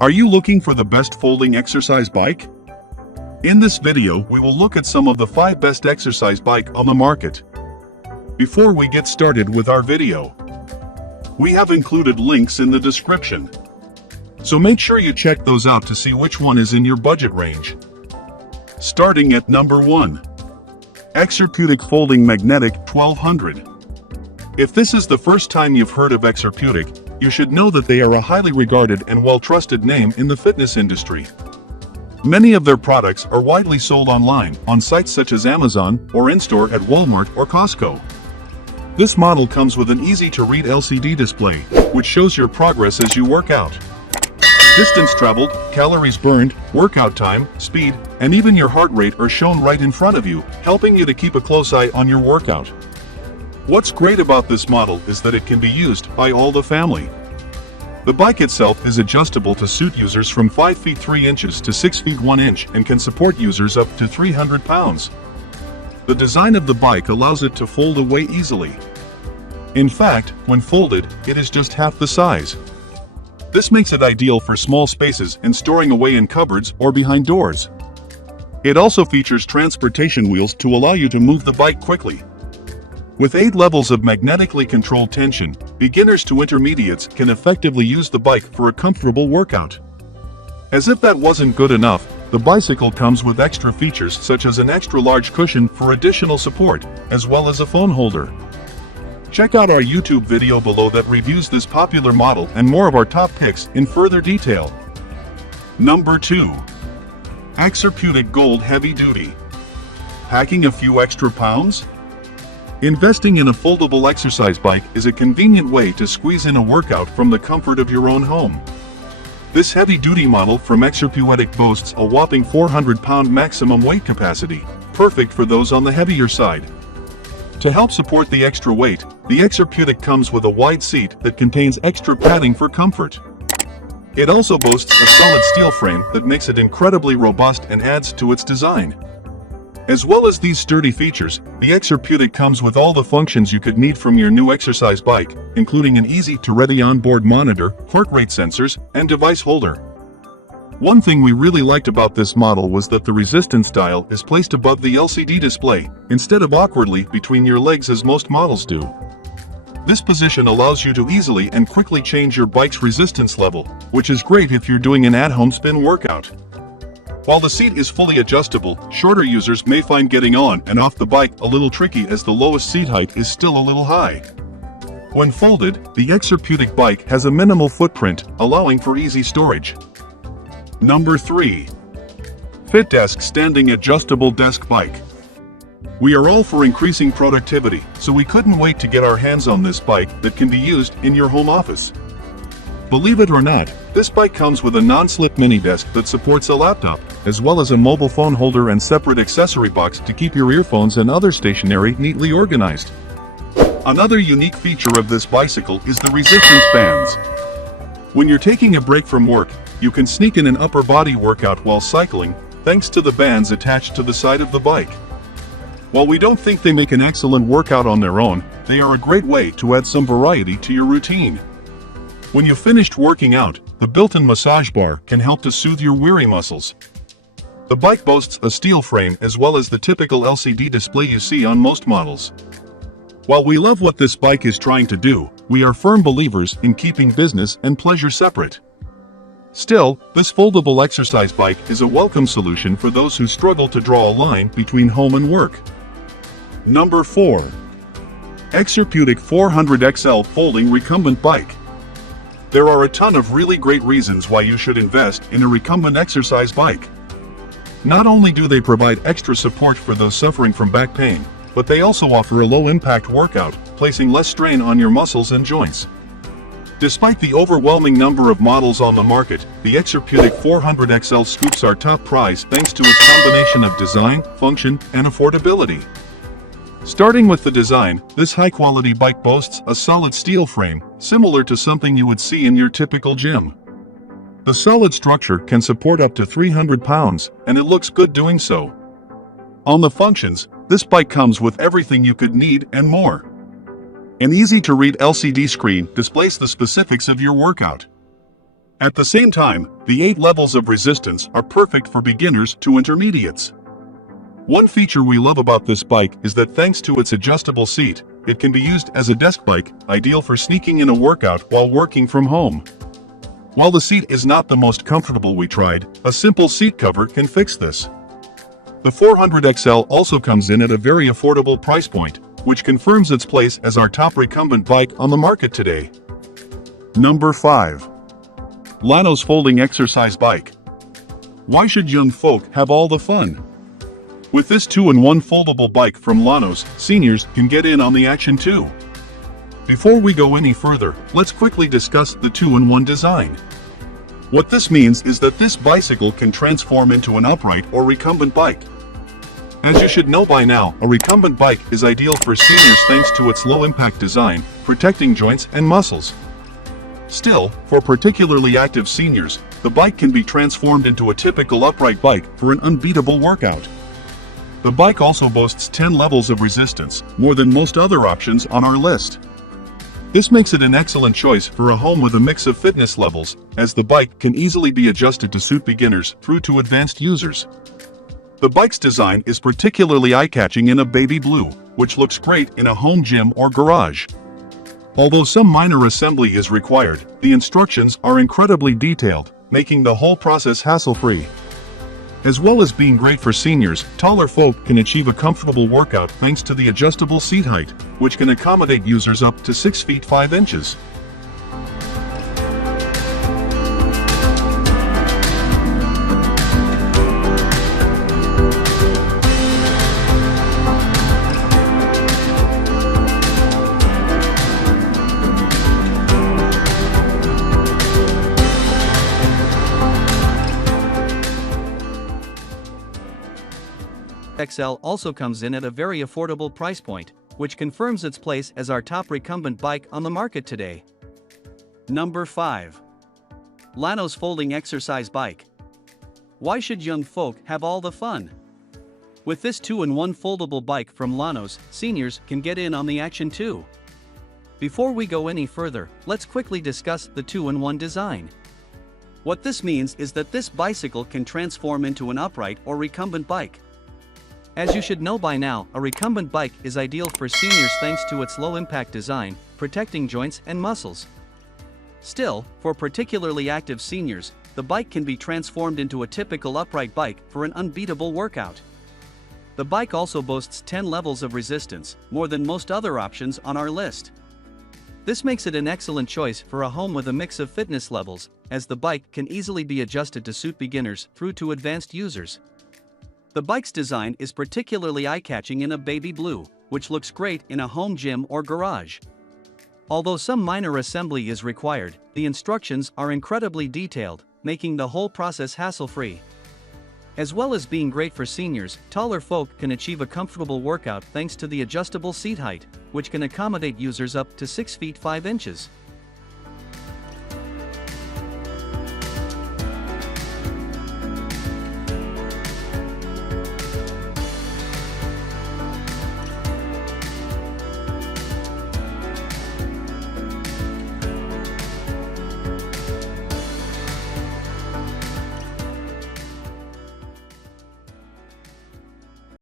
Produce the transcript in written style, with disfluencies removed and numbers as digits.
Are you looking for the best folding exercise bike? In this video, we will look at some of the 5 best exercise bike on the market. Before we get started with our video, we have included links in the description. So make sure you check those out to see which one is in your budget range. Starting at number 1. Exerpeutic Folding Magnetic 1200. If this is the first time you've heard of Exerpeutic, you should know that they are a highly regarded and well-trusted name in the fitness industry. Many of their products are widely sold online, on sites such as Amazon, or in-store at Walmart or Costco. This model comes with an easy-to-read LCD display, which shows your progress as you work out. Distance traveled, calories burned, workout time, speed, and even your heart rate are shown right in front of you, helping you to keep a close eye on your workout. What's great about this model is that it can be used by all the family. The bike itself is adjustable to suit users from 5 feet 3 inches to 6 feet 1 inch and can support users up to 300 pounds. The design of the bike allows it to fold away easily. In fact, when folded, it is just half the size. This makes it ideal for small spaces and storing away in cupboards or behind doors. It also features transportation wheels to allow you to move the bike quickly. With 8 levels of magnetically controlled tension, beginners to intermediates can effectively use the bike for a comfortable workout. As if that wasn't good enough, the bicycle comes with extra features such as an extra-large cushion for additional support, as well as a phone holder. Check out our YouTube video below that reviews this popular model and more of our top picks in further detail. Number 2. Exerpeutic Gold Heavy Duty. Packing a few extra pounds? Investing in a foldable exercise bike is a convenient way to squeeze in a workout from the comfort of your own home. This heavy-duty model from Exerpeutic boasts a whopping 400-pound maximum weight capacity, perfect for those on the heavier side. To help support the extra weight, the Exerpeutic comes with a wide seat that contains extra padding for comfort. It also boasts a solid steel frame that makes it incredibly robust and adds to its design. As well as these sturdy features, the Exerpeutic comes with all the functions you could need from your new exercise bike, including an easy-to-ready onboard monitor, heart rate sensors, and device holder. One thing we really liked about this model was that the resistance dial is placed above the LCD display, instead of awkwardly between your legs as most models do. This position allows you to easily and quickly change your bike's resistance level, which is great if you're doing an at-home spin workout. While the seat is fully adjustable, shorter users may find getting on and off the bike a little tricky as the lowest seat height is still a little high. When folded, the Exerpeutic bike has a minimal footprint, allowing for easy storage. Number 3. FitDesk Standing Adjustable Desk Bike. We are all for increasing productivity, so we couldn't wait to get our hands on this bike that can be used in your home office. Believe it or not, this bike comes with a non-slip mini desk that supports a laptop, as well as a mobile phone holder and separate accessory box to keep your earphones and other stationery neatly organized. Another unique feature of this bicycle is the resistance bands. When you're taking a break from work, you can sneak in an upper body workout while cycling, thanks to the bands attached to the side of the bike. While we don't think they make an excellent workout on their own, they are a great way to add some variety to your routine. When you've finished working out, the built-in massage bar can help to soothe your weary muscles. The bike boasts a steel frame as well as the typical LCD display you see on most models. While we love what this bike is trying to do, we are firm believers in keeping business and pleasure separate. Still, this foldable exercise bike is a welcome solution for those who struggle to draw a line between home and work. Number 4. Exerpeutic 400XL Folding Recumbent Bike. There are a ton of really great reasons why you should invest in a recumbent exercise bike. Not only do they provide extra support for those suffering from back pain, but they also offer a low-impact workout, placing less strain on your muscles and joints. Despite the overwhelming number of models on the market, the Exerpeutic 400XL scoops our top prize thanks to its combination of design, function, and affordability. Starting with the design, this high-quality bike boasts a solid steel frame, similar to something you would see in your typical gym. The solid structure can support up to 300 pounds, and it looks good doing so. On the functions, this bike comes with everything you could need and more. An easy-to-read LCD screen displays the specifics of your workout. At the same time, the 8 levels of resistance are perfect for beginners to intermediates. One feature we love about this bike is that thanks to its adjustable seat, it can be used as a desk bike, ideal for sneaking in a workout while working from home. While the seat is not the most comfortable we tried, a simple seat cover can fix this. The 400XL also comes in at a very affordable price point, which confirms its place as our top recumbent bike on the market today. Number 5. Llanos Folding Exercise Bike. Why should young folk have all the fun? With this 2-in-1 foldable bike from Llanos, seniors can get in on the action too. Before we go any further, let's quickly discuss the 2-in-1 design. What this means is that this bicycle can transform into an upright or recumbent bike. As you should know by now, a recumbent bike is ideal for seniors thanks to its low-impact design, protecting joints and muscles. Still, for particularly active seniors, the bike can be transformed into a typical upright bike for an unbeatable workout. The bike also boasts 10 levels of resistance, more than most other options on our list. This makes it an excellent choice for a home with a mix of fitness levels, as the bike can easily be adjusted to suit beginners through to advanced users. The bike's design is particularly eye-catching in a baby blue, which looks great in a home gym or garage. Although some minor assembly is required, the instructions are incredibly detailed, making the whole process hassle-free. As well as being great for seniors, taller folk can achieve a comfortable workout thanks to the adjustable seat height, which can accommodate users up to 6 feet 5 inches. XL also comes in at a very affordable price point, which confirms its place as our top recumbent bike on the market today. Number 5. Llanos Folding Exercise Bike. Why should young folk have all the fun? With this 2-in-1 foldable bike from Llanos, seniors can get in on the action too. Before we go any further, let's quickly discuss the 2-in-1 design. What this means is that this bicycle can transform into an upright or recumbent bike. As you should know by now, a recumbent bike is ideal for seniors thanks to its low-impact design, protecting joints and muscles. Still, for particularly active seniors, the bike can be transformed into a typical upright bike for an unbeatable workout. The bike also boasts 10 levels of resistance, more than most other options on our list. This makes it an excellent choice for a home with a mix of fitness levels, as the bike can easily be adjusted to suit beginners through to advanced users. The bike's design is particularly eye-catching in a baby blue, which looks great in a home gym or garage. Although some minor assembly is required, the instructions are incredibly detailed, making the whole process hassle-free. As well as being great for seniors, taller folk can achieve a comfortable workout thanks to the adjustable seat height, which can accommodate users up to 6 feet 5 inches.